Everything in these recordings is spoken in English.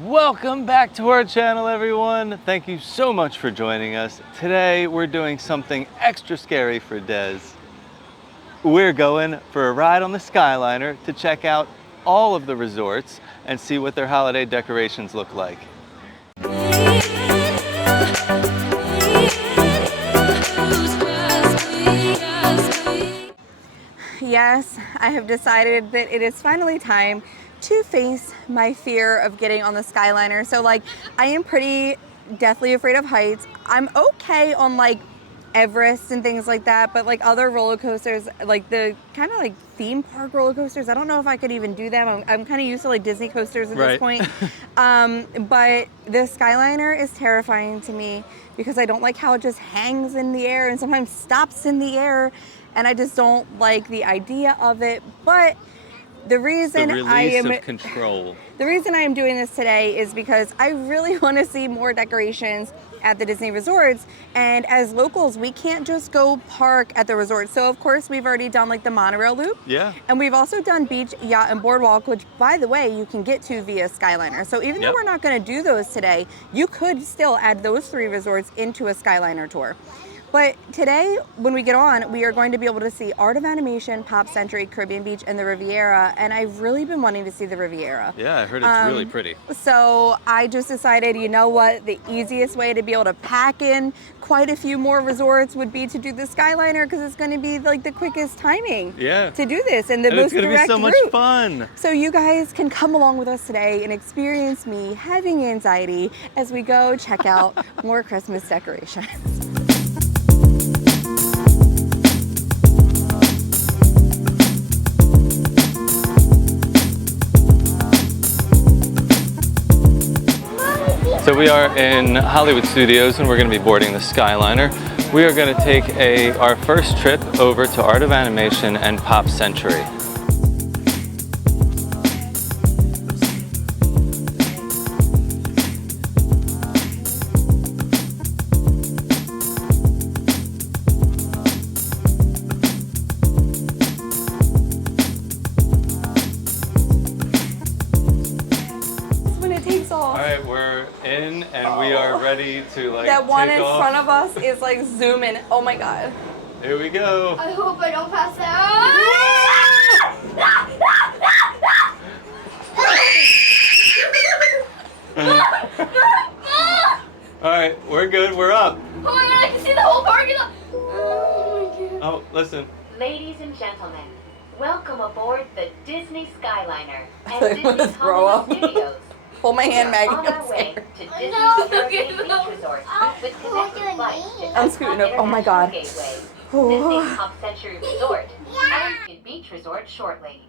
Welcome back to our channel, everyone. Thank you so much for joining us. Today we're doing something extra scary for Des. We're going for a ride on the Skyliner to check out all of the resorts and see what their holiday decorations look like. Yes, I have decided that it is finally time to face my fear of getting on the Skyliner. So I am pretty deathly afraid of heights. I'm okay on Everest and things like that, but other roller coasters, like the kind of theme park roller coasters, I don't know if I could even do them. I'm kind of used to Disney coasters at this point. But the Skyliner is terrifying to me because I don't like how it just hangs in the air and sometimes stops in the air, and I just don't like the idea of it. But the reason the release of control. The reason I am doing this today is because I really want to see more decorations at the Disney resorts, and as locals we can't just go park at the resort. So of course we've already done the monorail loop, and we've also done beach, yacht, and boardwalk, which by the way you can get to via Skyliner. So even though we're not going to do those today, you could still add those 3 resorts into a Skyliner tour. But today, when we get on, we are going to be able to see Art of Animation, Pop Century, Caribbean Beach, and the Riviera. And I've really been wanting to see the Riviera. Yeah, I heard it's really pretty. So I just decided, you know what, the easiest way to be able to pack in quite a few more resorts would be to do the Skyliner, because it's going to be the quickest timing to do this and the most direct route. It's going to be so much fun. So you guys can come along with us today and experience me having anxiety as we go check out more Christmas decorations. So we are in Hollywood Studios and we're going to be boarding the Skyliner. We are going to take our first trip over to Art of Animation and Pop Century. Alright, we're in and we are ready to that one take in off. front of us is zooming. Oh my god. Here we go. I hope I don't pass out. Alright, we're good, we're up. Oh my god, I can see the whole parking lot. Oh my god. Oh, listen. Ladies and gentlemen, welcome aboard the Disney Skyliner and I'm gonna Disney's throw up. Hollywood Studios. Hold my hand, Maggie. On our way to Disney's No, Caribbean okay, no. Beach Resort with connecting flights to I'm scooting up. Oh my International god. Gateway, Oh. Disney's Pop Century Resort, and Caribbean Beach Resort shortly.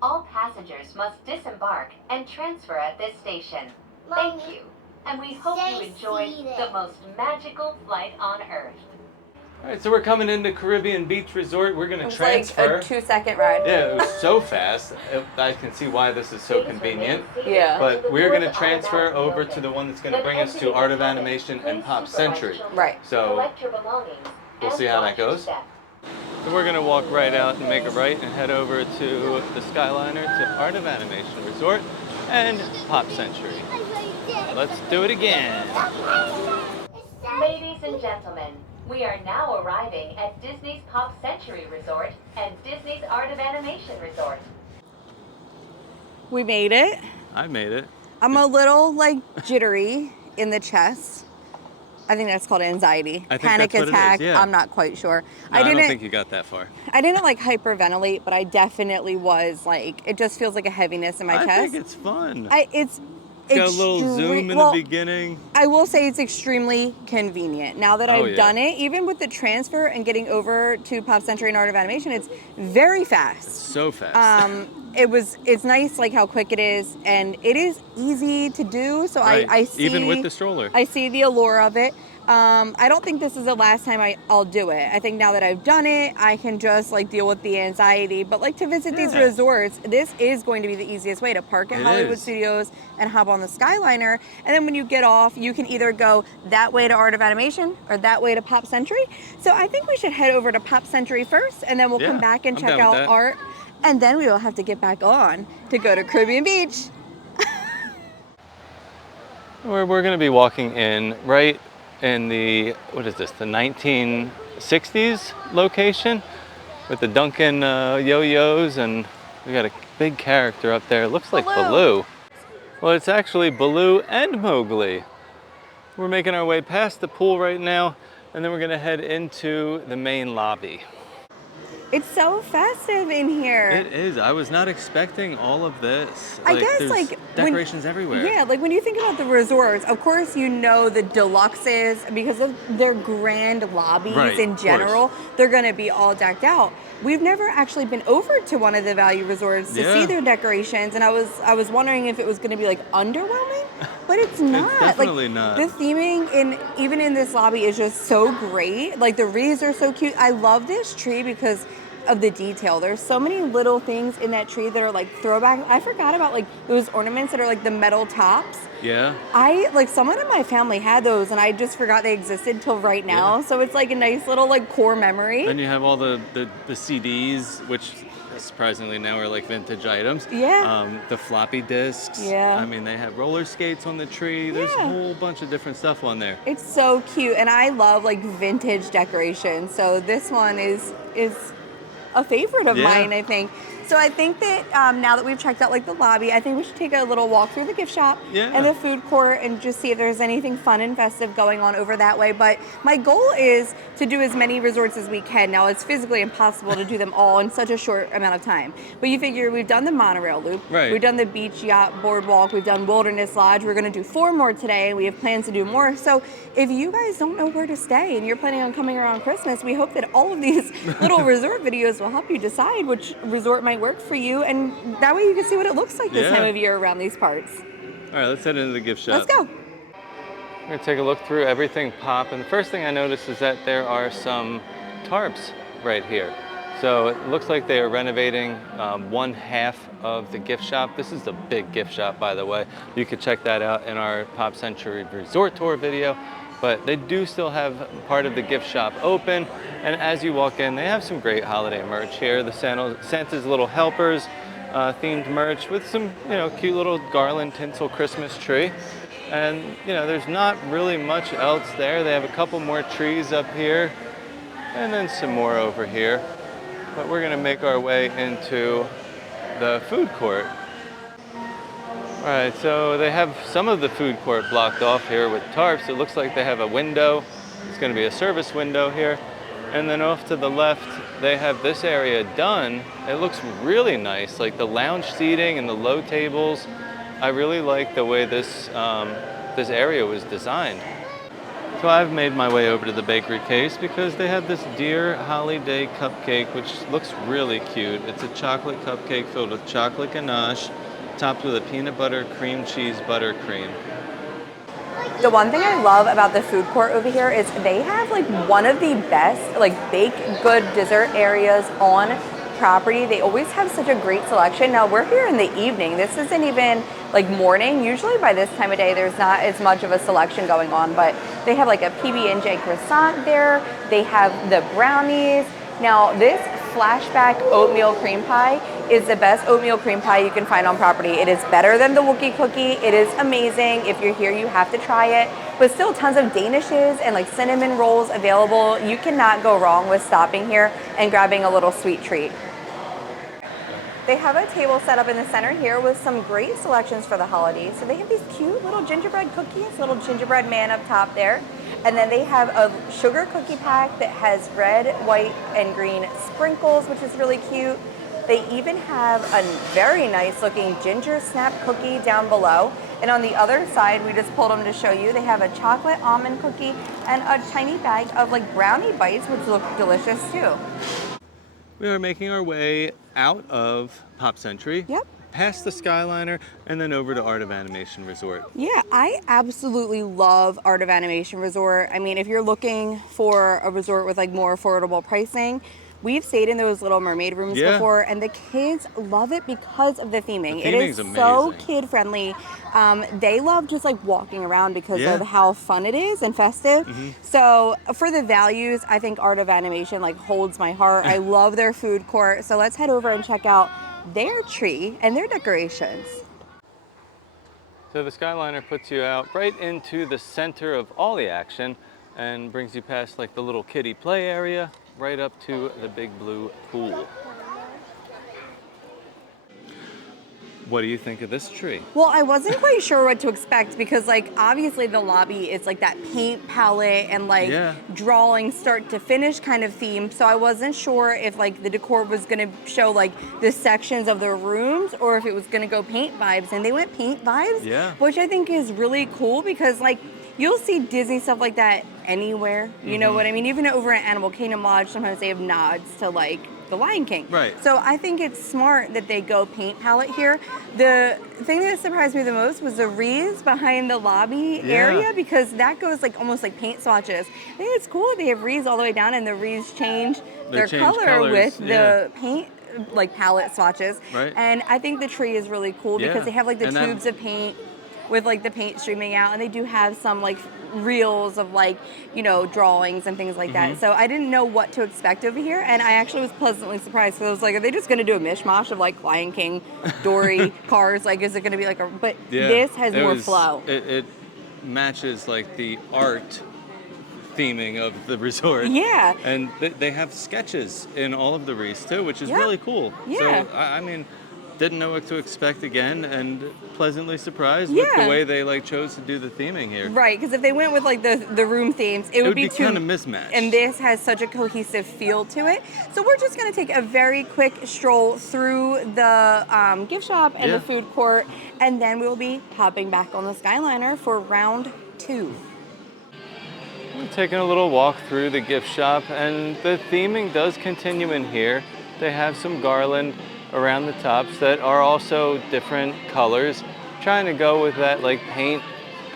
All passengers must disembark and transfer at this station. Thank you, and we hope you enjoy the most magical flight on Earth. Alright, so we're coming into Caribbean Beach Resort. We're going It to was transfer. a 2-second ride. Yeah, it was so fast. I can see why this is so convenient. Yeah. But we're going to transfer over to the one that's going to bring us to Art of Animation and Pop Century. Right. So Collect your belongings we'll see how that goes. So we're going to walk right out and make a right and head over to the Skyliner to Art of Animation Resort and Pop Century. Let's do it again. Ladies and gentlemen, we are now arriving at Disney's Pop Century Resort and Disney's Art of Animation Resort. We made it. I made it. I'm a little jittery in the chest. I think that's called anxiety. I think Panic that's what it attack. is, yeah. I'm not quite sure. No, I don't think you got that far. I didn't hyperventilate, but I definitely was it just feels like a heaviness in my chest. I think it's fun. It's got a little zoom in the beginning. I will say it's extremely convenient. Now that I've yeah. done it, even with the transfer and getting over to Pop Century and Art of Animation, it's very fast. So fast. It's nice how quick it is, and it is easy to do. So Right. I see, even with the stroller. I see the allure of it. I don't think this is the last time I'll do it. I think now that I've done it, I can just deal with the anxiety. But to visit these resorts, this is going to be the easiest way to park at Hollywood Studios and hop on the Skyliner. And then when you get off, you can either go that way to Art of Animation or that way to Pop Century. So I think we should head over to Pop Century first, and then we'll come back and check out Art. And then we will have to get back on to go to Caribbean Beach. We're going to be walking in right in the, what is this, the 1960s location with the Duncan yo-yos, and we got a big character up there. It looks like Baloo. Well, it's actually Baloo and Mowgli. We're making our way past the pool right now, and then we're going to head into the main lobby. It's so festive in here. It is. I was not expecting all of this. I guess there's like decorations everywhere. Yeah, like when you think about the resorts, of course you know the deluxes, because of their grand lobbies in general, they're going to be all decked out. We've never actually been over to one of the value resorts to see their decorations, and I was wondering if it was going to be like underwhelming, but it's not. It's definitely not. The theming even in this lobby is just so great. Like the wreaths are so cute. I love this tree because of the detail. There's so many little things in that tree that are like throwback. I forgot about like those ornaments that are like the metal tops. Yeah. Someone in my family had those, and I just forgot they existed till right now. Yeah. So it's like a nice little like core memory. And you have all the CDs, which surprisingly now are like vintage items. Yeah. The floppy disks. Yeah. I mean, they have roller skates on the tree. There's a whole bunch of different stuff on there. It's so cute, and I love like vintage decoration. So this one is a favorite of mine, I think. So I think that now that we've checked out like the lobby, I think we should take a little walk through the gift shop and the food court and just see if there's anything fun and festive going on over that way. But my goal is to do as many resorts as we can. Now it's physically impossible to do them all in such a short amount of time. But you figure we've done the monorail loop, we've done the beach yacht boardwalk, we've done Wilderness Lodge. We're going to do 4 more today. We have plans to do more. So if you guys don't know where to stay and you're planning on coming around Christmas, we hope that all of these little resort videos will help you decide which resort might work for you, and that way you can see what it looks like this time of year around these parts. All right, let's head into the gift shop. Let's go. We're going to take a look through everything pop, and the first thing I noticed is that there are some tarps right here. So it looks like they are renovating one half of the gift shop. This is a big gift shop, by the way. You could check that out in our Pop Century Resort Tour video. But they do still have part of the gift shop open, and as you walk in, they have some great holiday merch here. The Santa's Little Helpers themed merch with some, cute little garland tinsel Christmas tree. And, there's not really much else there. They have a couple more trees up here, and then some more over here. But we're gonna make our way into the food court. All right, so they have some of the food court blocked off here with tarps. It looks like they have a window. It's going to be a service window here. And then off to the left, they have this area done. It looks really nice, like the lounge seating and the low tables. I really like the way this area was designed. So I've made my way over to the bakery case because they have this Dear Holly Day cupcake, which looks really cute. It's a chocolate cupcake filled with chocolate ganache, topped with a peanut butter cream cheese buttercream. The one thing I love about the food court over here is they have like one of the best like baked good dessert areas on property. They always have such a great selection. Now we're here in the evening. This isn't even like morning. Usually by this time of day there's not as much of a selection going on, but they have like a PB&J croissant there. They have the brownies. Now this flashback oatmeal cream pie is the best oatmeal cream pie you can find on property. It is better than the Wookiee cookie. It is amazing. If you're here, you have to try it. But still tons of danishes and like cinnamon rolls available. You cannot go wrong with stopping here and grabbing a little sweet treat. They have a table set up in the center here with some great selections for the holidays. So they have these cute little gingerbread cookies, little gingerbread man up top there. And then they have a sugar cookie pack that has red, white, and green sprinkles, which is really cute. They even have a very nice looking ginger snap cookie down below. And on the other side, we just pulled them to show you, they have a chocolate almond cookie and a tiny bag of like brownie bites, which look delicious too. We are making our way out of Pop Century. Yep. Past the Skyliner, and then over to Art of Animation Resort. Yeah, I absolutely love Art of Animation Resort. I mean, if you're looking for a resort with like more affordable pricing, we've stayed in those Little Mermaid rooms before, and the kids love it because of the theming. It is so kid friendly. They love just like walking around because of how fun it is and festive. So for the values, I think Art of Animation like holds my heart. I love their food court. So let's head over and check out their tree and their decorations. So the Skyliner puts you out right into the center of all the action and brings you past like the little kiddie play area right up to the big blue pool. What do you think of this tree? Well, I wasn't quite sure what to expect because, like, obviously the lobby is like that paint palette and like Yeah. drawing start to finish kind of theme. So I wasn't sure if like the decor was gonna show like the sections of the rooms or if it was gonna go paint vibes. And they went paint vibes, Yeah. which I think is really cool because like you'll see Disney stuff like that anywhere. You know what I mean? Even over at Animal Kingdom Lodge, sometimes they have nods to like the Lion King. Right. So I think it's smart that they go paint palette here. The thing that surprised me the most was the wreaths behind the lobby area because that goes like almost like paint swatches. I think it's cool that they have wreaths all the way down and the wreaths change their color colors, with the paint like palette swatches. Right. And I think the tree is really cool because they have like the And that- tubes of paint with like the paint streaming out, and they do have some like reels of like, you know, drawings and things like that. So I didn't know what to expect over here, and I actually was pleasantly surprised because I was like, are they just gonna do a mishmash of like Lion King, Dory, cars? Like, is it gonna be like a, but this has more flow. It matches like the art theming of the resort. Yeah. And they have sketches in all of the wreaths too, which is really cool. Yeah. So, I mean, didn't know what to expect again, and pleasantly surprised with the way they like chose to do the theming here. Right, because if they went with like the room themes, it would be too kind of mismatched. And this has such a cohesive feel to it. So we're just gonna take a very quick stroll through the gift shop and the food court, and then we will be hopping back on the Skyliner for round 2. We're taking a little walk through the gift shop, and the theming does continue in here. They have some garland around the tops that are also different colors, trying to go with that like paint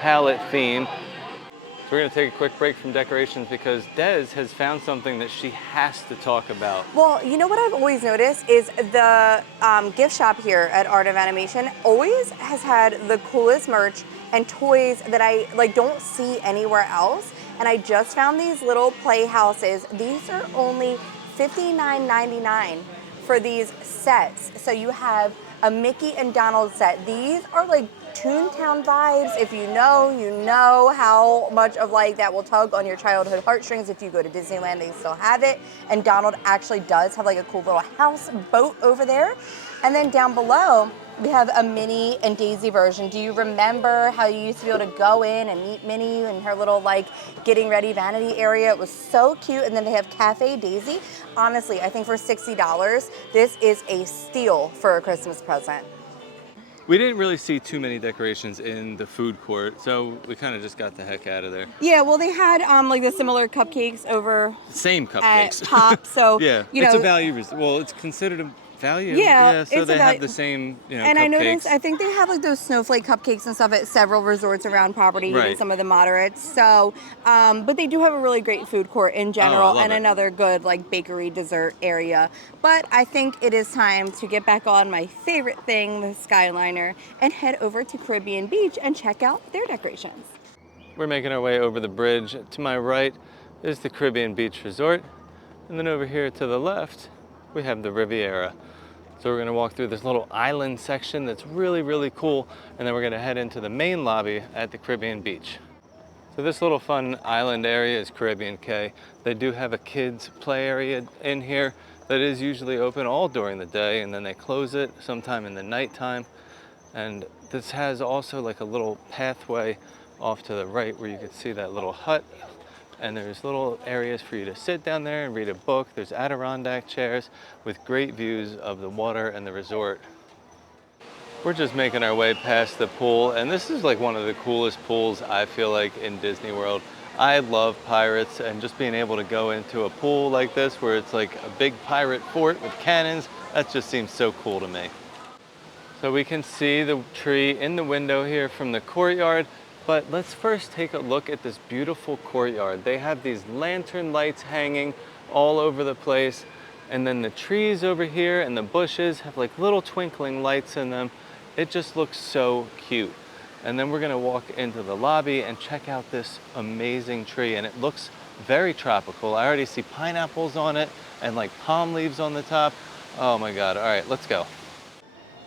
palette theme. So we're gonna take a quick break from decorations because Des has found something that she has to talk about. Well, you know what I've always noticed is the gift shop here at Art of Animation always has had the coolest merch and toys that I like don't see anywhere else. And I just found these little playhouses. These are only $59.99 for these sets. So you have a Mickey and Donald set. These are like Toontown vibes. If you know how much of like that will tug on your childhood heartstrings. If you go to Disneyland, they still have it. And Donald actually does have like a cool little house boat over there. And then down below, we have a Minnie and Daisy version. Do you remember how you used to be able to go in and meet Minnie in her little like getting ready vanity area? It was so cute. And then they have Cafe Daisy. Honestly, I think for $60, this is a steal for a Christmas present. We didn't really see too many decorations in the food court, so we kind of just got the heck out of there. Yeah, well, they had like the similar cupcakes over Same at cupcakes. Top, so yeah, you it's know, a value. Well, it's considered a value. Yeah, so it's they a have the same, you know, and cupcakes. I noticed, I think they have like those snowflake cupcakes and stuff at several resorts around property, even some of the moderates. So, but they do have a really great food court in general and another good like bakery dessert area. But I think it is time to get back on my favorite thing, the Skyliner, and head over to Caribbean Beach and check out their decorations. We're making our way over the bridge. To my right is the Caribbean Beach Resort. And then over here to the left, we have the Riviera. So we're gonna walk through this little island section that's really, really cool. And then we're gonna head into the main lobby at the Caribbean Beach. So this little fun island area is Caribbean Cay. They do have a kids play area in here that is usually open all during the day, and then they close it sometime in the nighttime. And this has also like a little pathway off to the right where you can see that little hut. And there's little areas for you to sit down there and read a book. There's Adirondack chairs with great views of the water and the resort. We're just making our way past the pool, and this is like one of the coolest pools I feel like in Disney World. I love pirates, and just being able to go into a pool like this where it's like a big pirate fort with cannons, that just seems so cool to me. So we can see the tree in the window here from the courtyard. But let's first take a look at this beautiful courtyard. They have these lantern lights hanging all over the place. And then the trees over here and the bushes have like little twinkling lights in them. It just looks so cute. And then we're gonna walk into the lobby and check out this amazing tree. And it looks very tropical. I already see pineapples on it and like palm leaves on the top. Oh my God, all right, let's go.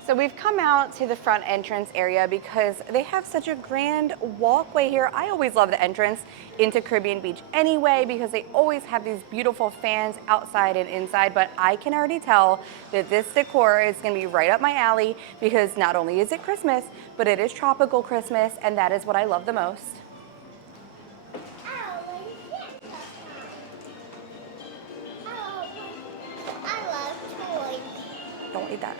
So we've come out to the front entrance area because they have such a grand walkway here. I always love the entrance into Caribbean Beach anyway because they always have these beautiful fans outside and inside, but I can already tell that this decor is gonna be right up my alley because not only is it Christmas, but it is tropical Christmas, and that is what I love the most. Don't eat that.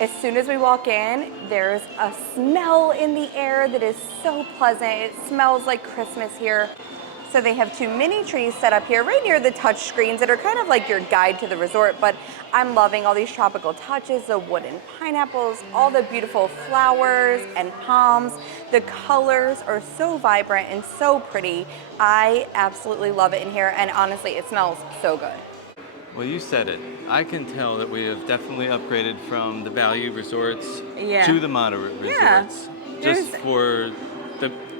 As soon as we walk in, there's a smell in the air that is so pleasant. It smells like Christmas here. So they have 2 mini trees set up here right near the touch screens that are kind of like your guide to the resort, but I'm loving all these tropical touches, the wooden pineapples, all the beautiful flowers and palms. The colors are so vibrant and so pretty. I absolutely love it in here, and honestly, it smells so good. Well, you said it. I can tell that we have definitely upgraded from the value resorts Yeah. to the moderate Yeah. resorts. Just for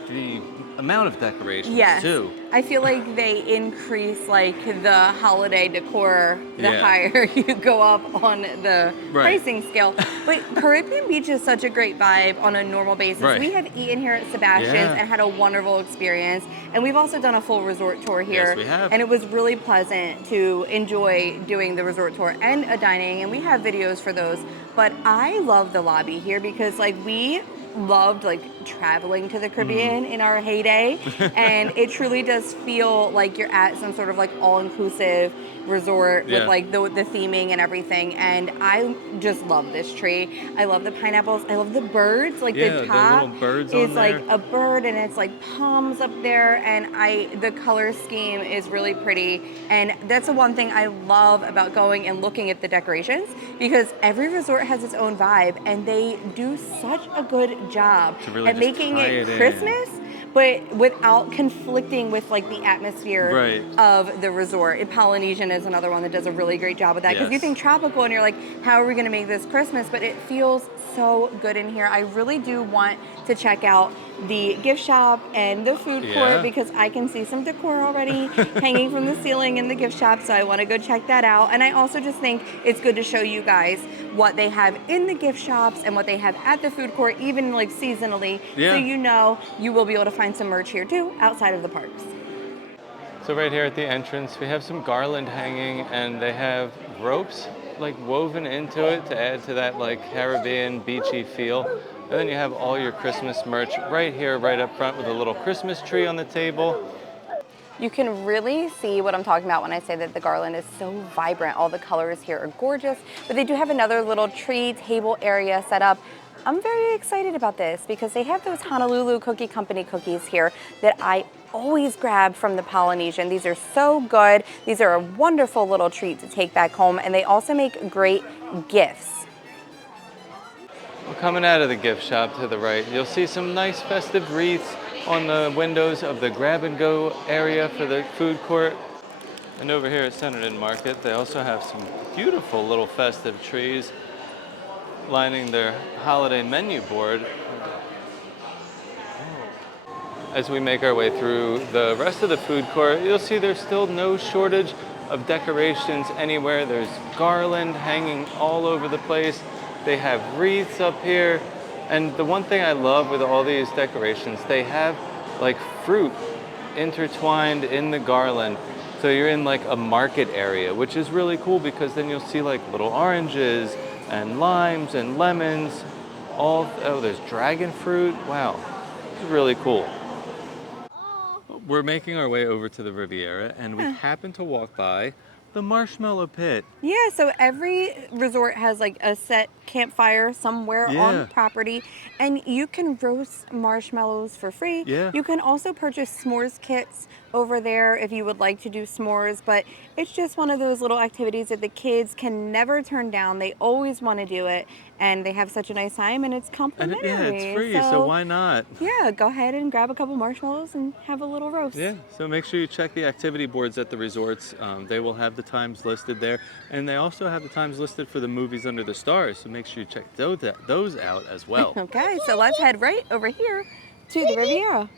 the amount of decorations Yes. too. I feel like they increase like the holiday decor the Yeah. higher you go up on the pricing scale. But Caribbean Beach is such a great vibe on a normal basis. Right. We have eaten here at Sebastian's Yeah. and had a wonderful experience. And we've also done a full resort tour here. Yes, we have. And it was really pleasant to enjoy doing the resort tour and a dining. And we have videos for those. But I love the lobby here because like we loved like traveling to the Caribbean in our heyday, and it truly does feel like you're at some sort of like all-inclusive resort with like the theming and everything. And I just love this tree. I love the pineapples. I love the birds. Like the top little birds is on like there. a bird, and it's like palms up there, and the color scheme is really pretty. And that's the one thing I love about going and looking at the decorations, because every resort has its own vibe, and they do such a good job really at just making tie it it in. Christmas, but without conflicting with like the atmosphere of the resort. And Polynesian is another one that does a really great job with that, because you think tropical and you're like, how are we going to make this Christmas? But it feels so good in here. I really do want to check out the gift shop and the food court because I can see some decor already hanging from the ceiling in the gift shop, so I want to go check that out. And I also just think it's good to show you guys what they have in the gift shops and what they have at the food court, even like seasonally, so you know you will be able to find some merch here too outside of the parks. So right here at the entrance, we have some garland hanging, and they have ropes like woven into it to add to that like Caribbean beachy feel. And then you have all your Christmas merch right here, right up front, with a little Christmas tree on the table. You can really see what I'm talking about when I say that the garland is so vibrant. All the colors here are gorgeous, but they do have another little tree table area set up. I'm very excited about this because they have those Honolulu Cookie Company cookies here that I always grab from the Polynesian. These are so good. These are a wonderful little treat to take back home, and they also make great gifts. Well, coming out of the gift shop to the right, you'll see some nice festive wreaths on the windows of the grab-and-go area for the food court. And over here at Centerton Market, they also have some beautiful little festive trees lining their holiday menu board. As we make our way through the rest of the food court, you'll see there's still no shortage of decorations anywhere. There's garland hanging all over the place. They have wreaths up here. And the one thing I love with all these decorations, they have like fruit intertwined in the garland. So you're in like a market area, which is really cool because then you'll see like little oranges and limes and lemons. There's dragon fruit. Wow, this is really cool. We're making our way over to the Riviera, and we happen to walk by the marshmallow pit. Yeah, so every resort has like a set campfire somewhere on property, and you can roast marshmallows for free. You can also purchase s'mores kits over there if you would like to do s'mores, but it's just one of those little activities that the kids can never turn down. They always want to do it, and they have such a nice time, and it's complimentary. And it's free, so why not? Yeah, go ahead and grab a couple marshmallows and have a little roast. Yeah, so make sure you check the activity boards at the resorts. They will have the times listed there, and they also have the times listed for the movies under the stars, so make sure you check those out as well. Okay, so let's head right over here to the Riviera.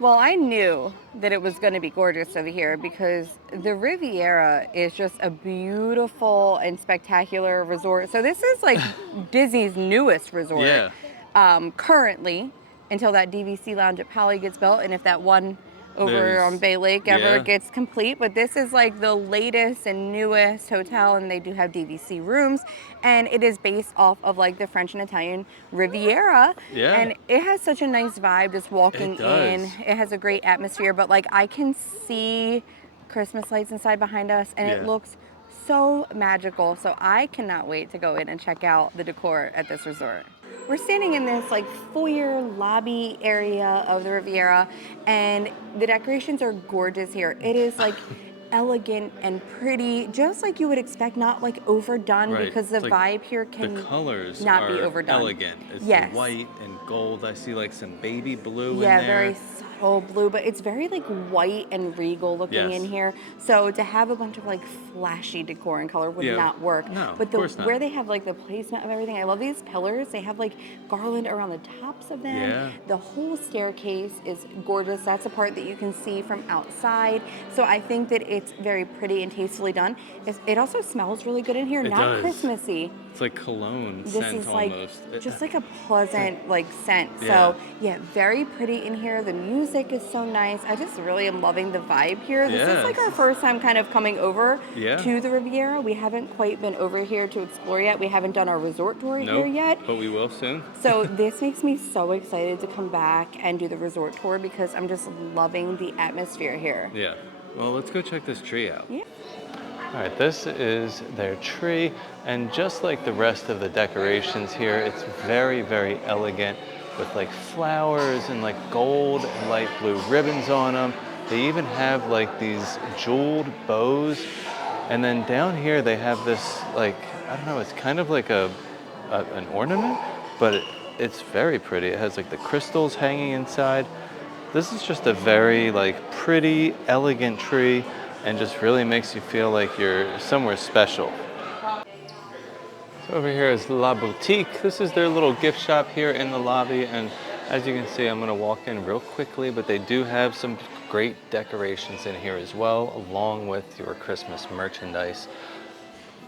Well, I knew that it was going to be gorgeous over here because the Riviera is just a beautiful and spectacular resort. So this is like Disney's newest resort Yeah. currently until that DVC lounge at Poly gets built, and if that one over on Bay Lake ever gets complete. But this is like the latest and newest hotel, and they do have DVC rooms, and it is based off of like the French and Italian Riviera. Yeah. And it has such a nice vibe just walking in. It has a great atmosphere, but like I can see Christmas lights inside behind us, and it looks so magical. So I cannot wait to go in and check out the decor at this resort. We're standing in this like foyer lobby area of the Riviera, and the decorations are gorgeous here. It is like elegant and pretty, just like you would expect, not like overdone, because the vibe here can the colors not be are overdone. elegant. It's Yes. the white and gold. I see like some baby blue in there. Yeah, very subtle blue, but it's very like white and regal looking in here. So to have a bunch of like flashy decor and color would not work. No, but of course not. where they have like the placement of everything, I love these pillars. They have like garland around the tops of them. Yeah. The whole staircase is gorgeous. That's a part that you can see from outside. So I think that it's very pretty and tastefully done. It also smells really good in here, It not does. Christmassy. It's like cologne This scent is like almost. just like a pleasant like scent. Yeah. So yeah, very pretty in here. The music is so nice. I just really am loving the vibe here. This is like our first time kind of coming over to the Riviera. We haven't quite been over here to explore yet. We haven't done our resort tour here yet. But we will soon. So this makes me so excited to come back and do the resort tour because I'm just loving the atmosphere here. Yeah. Well, let's go check this tree out. Yeah. All right, this is their tree, and just like the rest of the decorations here, it's very, very elegant with like flowers and like gold and light blue ribbons on them. They even have like these jeweled bows, and then down here they have this like, I don't know, it's kind of like an ornament, but it's very pretty. It has like the crystals hanging inside. This is just a very like pretty, elegant tree, and just really makes you feel like you're somewhere special. So over here is La Boutique. This is their little gift shop here in the lobby, and as you can see, I'm gonna walk in real quickly, but they do have some great decorations in here as well, along with your Christmas merchandise.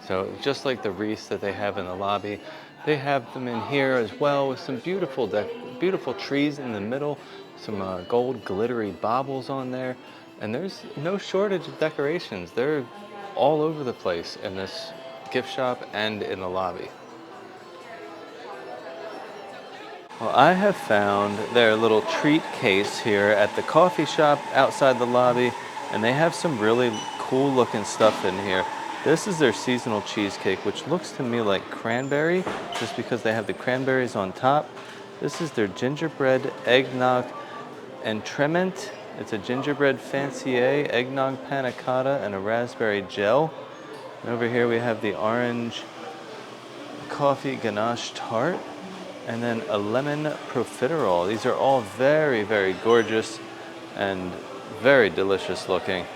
So just like the wreaths that they have in the lobby, they have them in here as well, with some beautiful trees in the middle, some gold glittery baubles on there. And there's no shortage of decorations. They're all over the place in this gift shop and in the lobby. Well, I have found their little treat case here at the coffee shop outside the lobby, and they have some really cool looking stuff in here. This is their seasonal cheesecake, which looks to me like cranberry, just because they have the cranberries on top. This is their gingerbread eggnog entremets. It's a gingerbread fancier, eggnog panna cotta, and a raspberry gel. And over here we have the orange coffee ganache tart, and then a lemon profiterole. These are all very, very gorgeous and very delicious looking.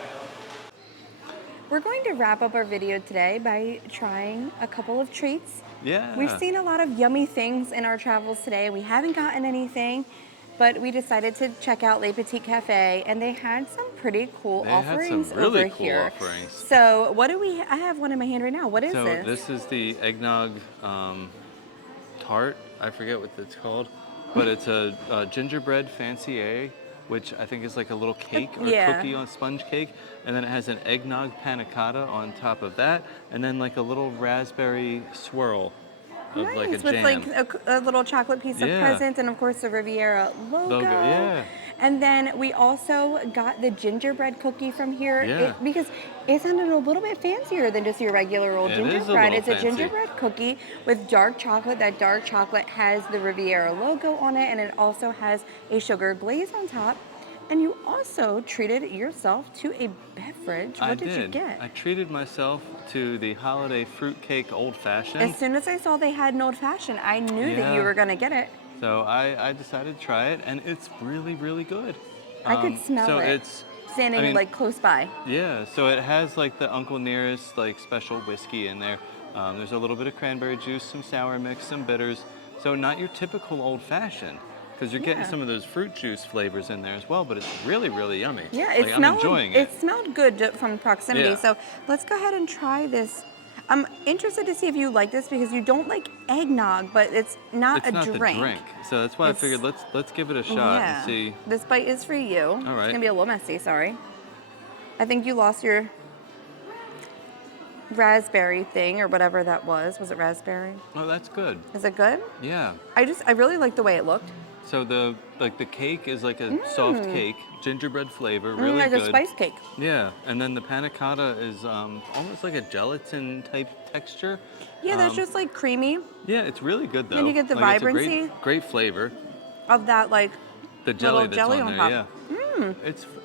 We're going to wrap up our video today by trying a couple of treats. Yeah. We've seen a lot of yummy things in our travels today. We haven't gotten anything, but we decided to check out Le Petit Cafe, and they had some pretty cool offerings had some really over cool here. offerings. So what do we, I have one in my hand right now. What is this? So this is the eggnog tart. I forget what it's called, but it's a gingerbread fancier, which I think is like a little cake or cookie on sponge cake. And then it has an eggnog panna cotta on top of that, and then like a little raspberry swirl of like a jam. With like a little chocolate piece of present, and of course the Riviera logo. And then we also got the gingerbread cookie from here because it sounded a little bit fancier than just your regular old gingerbread. It's a gingerbread cookie with dark chocolate. That dark chocolate has the Riviera logo on it, and it also has a sugar glaze on top. And you also treated yourself to a beverage. What did you get? I treated myself to the holiday fruitcake old fashioned. As soon as I saw they had an old fashioned, I knew that you were going to get it. So I decided to try it, and it's really, really good. I could smell it. It's standing like close by. Yeah, so it has like the Uncle Nearest like special whiskey in there. There's a little bit of cranberry juice, some sour mix, some bitters. So not your typical old fashioned. because you're getting Yeah. some of those fruit juice flavors in there as well, but it's really, really yummy. Yeah, like, I'm enjoying it. It smelled good from proximity. Yeah. So let's go ahead and try this. I'm interested to see if you like this because you don't like eggnog, but it's not It's a not drink. the drink, so that's why I figured let's give it a shot Yeah. and see. This bite is for you. All It's right. gonna be a little messy. Sorry. I think you lost your raspberry thing or whatever that was. Was it raspberry? Oh, that's good. Is it good? Yeah. I really like the way it looked. So the cake is like a soft cake, gingerbread flavor, really like good. a spice cake. Yeah, and then the panna cotta is almost like a gelatin type texture. Yeah, that's just like creamy Yeah, it's really good though. Then you get the Like, it's a vibrancy. great flavor. of that like The jelly little that's jelly on on there, top. yeah.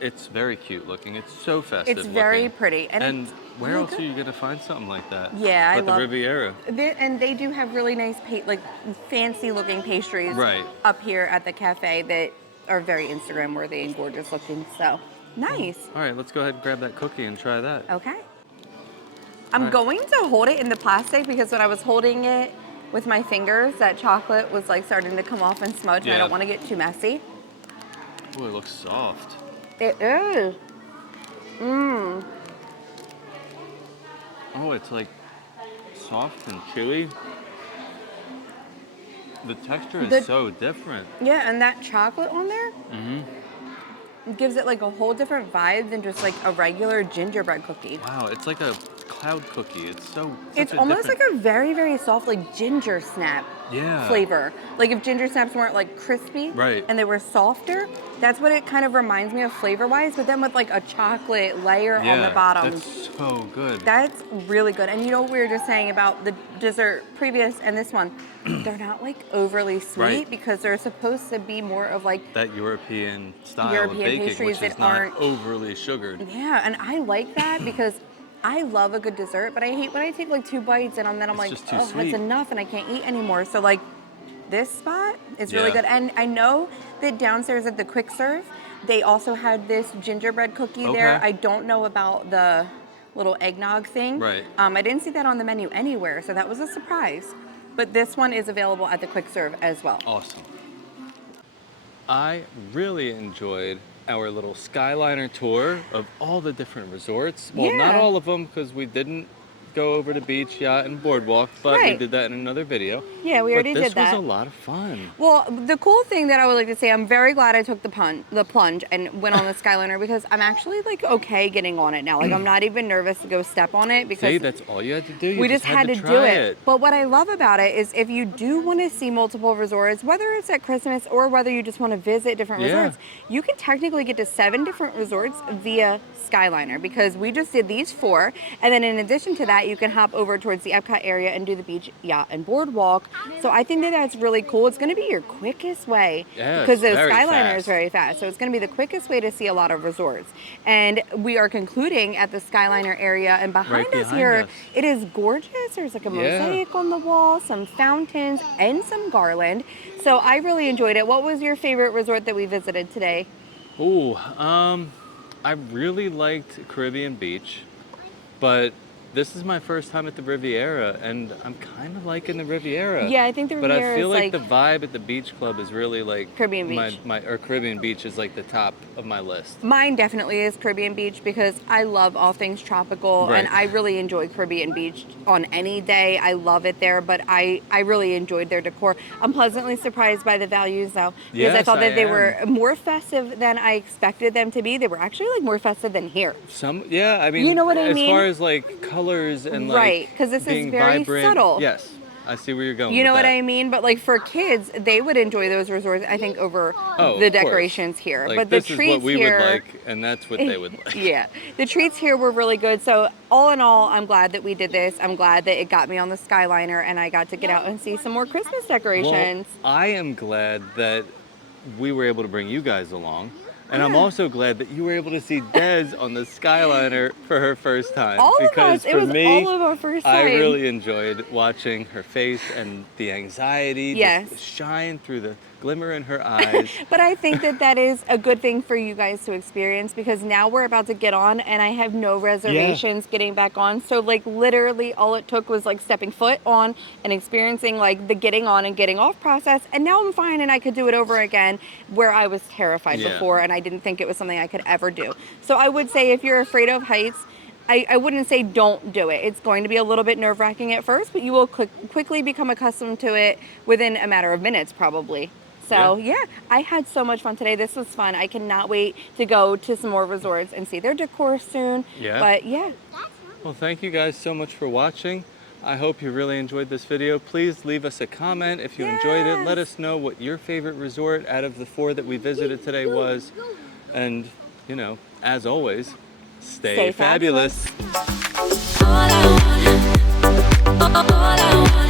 It's very cute looking. It's so festive. It's very looking. pretty. And it's where really else good. are you gonna find something like that? Yeah, I but love the Riviera. And they do have really nice, like fancy looking pastries Right. up here at the cafe that are very Instagram worthy and gorgeous looking. So nice. All right, let's go ahead and grab that cookie and try that. Okay. I'm Right. going to hold it in the plastic because when I was holding it with my fingers, that chocolate was like starting to come off and smudge, and I Yeah. don't want to get too messy. Oh, it looks soft. It is. Mmm. Oh, it's like soft and chewy. The texture is so different. Yeah, and that chocolate on there gives it like a whole different vibe than just like a regular gingerbread cookie. Wow, it's like a cloud cookie. It's such It's a almost like different- a very, very soft like ginger snap Yeah. flavor. Like if ginger snaps weren't like crispy Right. and they were softer, that's what it kind of reminds me of flavor-wise, but then with like a chocolate layer on the Yeah, bottom. that's so good. That's really good. And you know what we were just saying about the dessert previous and this one? They're not like overly sweet Right. because they're supposed to be more of like, That European style European of baking, pastries which is that not aren't- overly sugared. yeah, and I like that because I love a good dessert, but I hate when I take like 2 bites and then I'm It's like, just too oh, sweet. that's enough and I can't eat anymore. So like this spot is really Yeah. good. And I know that downstairs at the quick serve, they also had this gingerbread cookie there. Okay. I don't know about the little eggnog thing. Right. I didn't see that on the menu anywhere, so that was a surprise. But this one is available at the quick serve as well. Awesome. I really enjoyed our little Skyliner tour of all the different resorts. Well, not Yeah. all of them because we didn't go over to beach, yacht, and boardwalk, but we Right. did that in another video. Yeah, we already but did that. This was a lot of fun. Well, the cool thing that I would like to say, I'm very glad I took the plunge and went on the Skyliner because I'm actually like okay getting on it now. Like I'm not even nervous to go step on it because See, that's all you had to do. You we just had to do try it. But what I love about it is if you do want to see multiple resorts, whether it's at Christmas or whether you just want to visit different Yeah. resorts, you can technically get to 7 different resorts via Skyliner because we just did these 4. And then in addition to that, you can hop over towards the Epcot area and do the beach, yacht, and boardwalk. So I think that that's really cool. It's going to be your quickest way Yeah, because the it's very Skyliner fast. is very fast. So it's going to be the quickest way to see a lot of resorts. And we are concluding at the Skyliner area. And behind us behind here, us. it is gorgeous. There's like a Yeah. mosaic on the wall, some fountains, and some garland. So I really enjoyed it. What was your favorite resort that we visited today? Ooh, I really liked Caribbean Beach, but this is my first time at the Riviera, and I'm kind of liking the Riviera. Yeah, I think the But Riviera I feel is like the vibe at the beach club is really like Caribbean Beach. or Caribbean Beach is like the top of my list. Mine definitely is Caribbean Beach because I love all things tropical and Right. I really enjoy Caribbean Beach on any day. I love it there, but I really enjoyed their decor. I'm pleasantly surprised by the values though because I Yes, thought that I they am. were more festive than I expected them to be. They were actually like more festive than here. Yeah, I mean, You know what I as mean? far as like colors and like Right, 'cause this is being very vibrant, subtle. Yes, I see where you're going. You know with what that. I mean? But like for kids, they would enjoy those resorts, I think, over Oh, the of course. decorations here. Like, but the this treats is what we here, would like, and that's what they would like. yeah, the treats here were really good. So all in all, I'm glad that we did this. I'm glad that it got me on the Skyliner and I got to get out and see some more Christmas decorations. Well, I am glad that we were able to bring you guys along. And I'm Yeah. also glad that you were able to see Des on the Skyliner for her first time. All of because us, it for was me, all of our first time. I really enjoyed watching her face and the anxiety Yes. just shine through glimmer in her eyes. But I think that that is a good thing for you guys to experience, because now we're about to get on and I have no reservations getting back on. So like literally all it took was like stepping foot on and experiencing like the getting on and getting off process. And now I'm fine and I could do it over again, where I was terrified before and I didn't think it was something I could ever do. So I would say if you're afraid of heights, I wouldn't say don't do it. It's going to be a little bit nerve-wracking at first, but you will quickly become accustomed to it within a matter of minutes probably. So yeah, I had so much fun today. This was fun. I cannot wait to go to some more resorts and see their decor soon. Yeah. But yeah. Well, thank you guys so much for watching. I hope you really enjoyed this video. Please leave us a comment if you enjoyed it. Let us know what your favorite resort out of the 4 that we visited today was. And, you know, as always, stay fabulous. All I want